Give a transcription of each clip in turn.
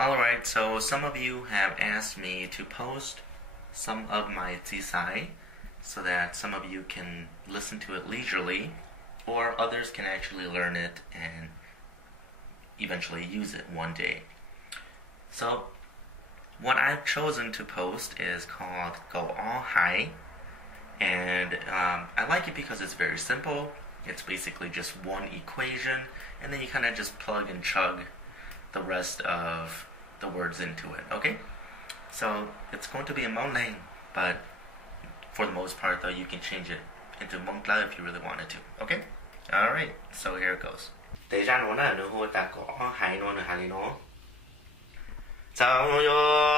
Alright, so some of you have asked me to post some of my zisai so that some of you can listen to it leisurely, or others can actually learn it and eventually use it one day. So what I've chosen to post is called Go All High, and I like it because it's very simple. It's basically just one equation, and then you kind of just plug and chug the rest of the words into it, okay? So it's going to be in Hmong lang, but for the most part though, you can change it into Hmong Tla if you really wanted to, okay? Alright, so here it goes. Tế ra nó là nó hô ta có hai nó hà lý nó. Chào yo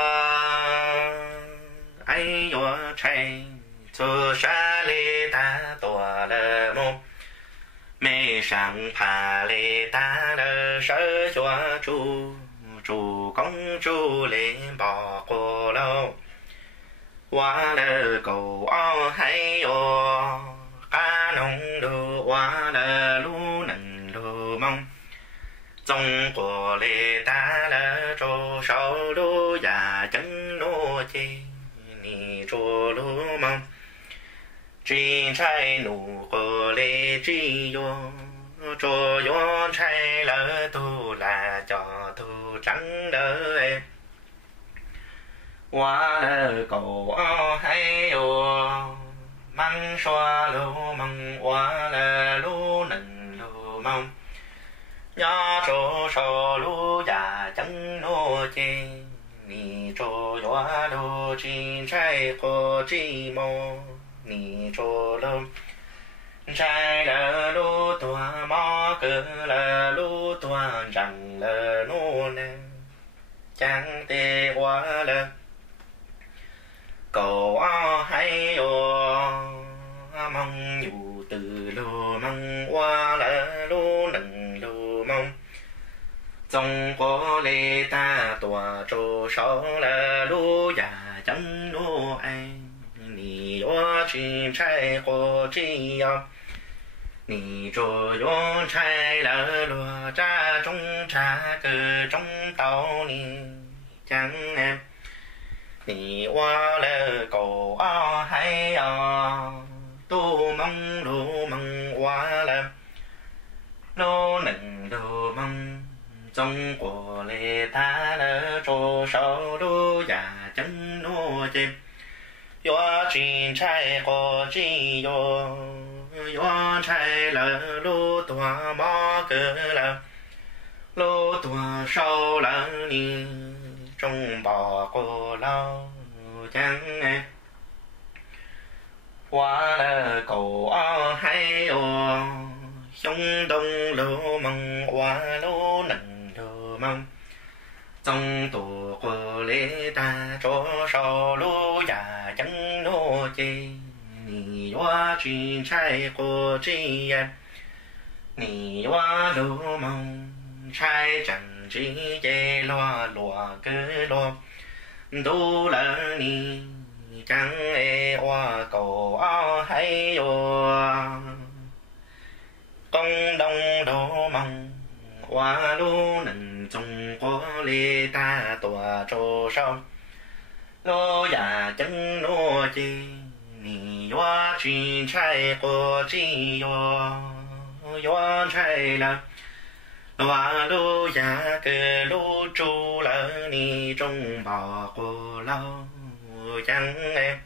ai yo chạy cho xa lê ta tòa lơ mô. Mê sang phà lê ta lơ sơ chua chu. Chủ công chu lên bỏ cô lâu. Hoa lơ cầu o hay yo. Cá nông đồ hoa lơ lũ nâng đồ mong. Trong của lê ta lơ trô sâu lũ già chân lũ chê. Nì trô lũ mong. Chỉ trai nụ của lê chỉ yo. Trô yo trai lơ tu là cho tu trắng đỡ. Hoa lơ cầu o hay yo. Măng xoa lô măng hoa lơ lũ nâng lô mong. Nhớ trô sô lũ già chân lô chê. Nì trô yo lô chỉ trai cô chỉ mô. Nì trô lô trai lơ lũ tòa mò cơ lơ lũ tòa rằng lơ nô nè. Chẳng tê hoa lơ cầu o hay o. Mong dù từ lô mong hoa lơ lũ nâng lô mong. Trong có lê ta tòa trô sâu lơ lũ già chân lô anh. Nì yo chim trai cô chi yo. Nì trô yo trai lơ lùa cha trong cha cơ trong tàu nì chẳng em. Nì hoa lơ cầu o hay o. Tu mong lô mong hoa lơ lô nâng lô mong. Trong của lê ta lơ trô sâu lô già chân lô chê. Yo chim trai cô chi yo. Yo trai lơ lô tòa mò cơ lơ. Lô tòa sâu lơ nì. Trong bò cô lâu chẳng em. Hoa lơ cầu o hay o. Trong đông lô mong hoa lô nâng lô mong. Trong tổ của lê ta cho sâu lô già chân lô chê. Nì hoa chim trai cô chi em. Nì hoa lô mong. Trai chẳng chi chê loa loa cơ loa. Đô lơ nì chẳng ê hoa cầu o hay yo. Công đông đô mong. Hoa lô nâng trong có lê ta tòa trô sâu. Lô già chân lô chê. Nì hoa chim trai cô chi yo. Yo trai lơ. Hoa lô già cơ lô trô lơ nì trong bò cô lâu chẳng em.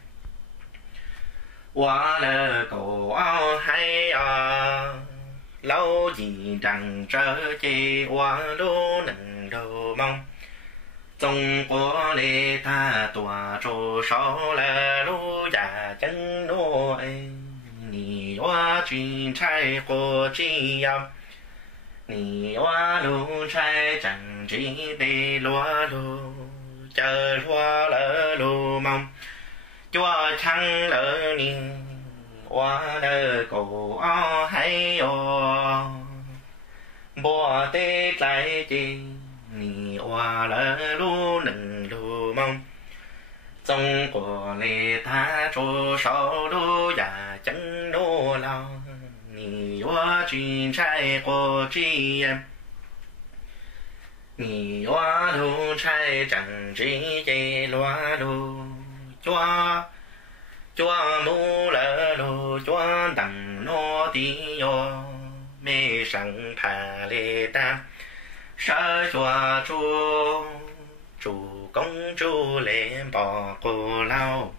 Hoa lơ cầu o hay o. Lâu gì rằng trở chê hoa lô nâng lô mong. Trong của lê ta tòa trô sâu lơ lô già chân lô em. Nì hoa chim trai cô chi em. Nì hoa lô trai chẳng chỉ tê loa lô. Chờ hoa lơ lô mong. Chúa chẳng lơ nì. Hoa lơ cầu o hay o. Bò tê lại chê. Nì hoa lơ lô nâng lô mong. Trong của lê ta trô sâu lô già chân lô lao. Nì hoa chim trai cô chi em. 你我都拆整只给罗路抓抓木了路抓等落地哟，没生怕嘞的，杀抓住主公主连保护老。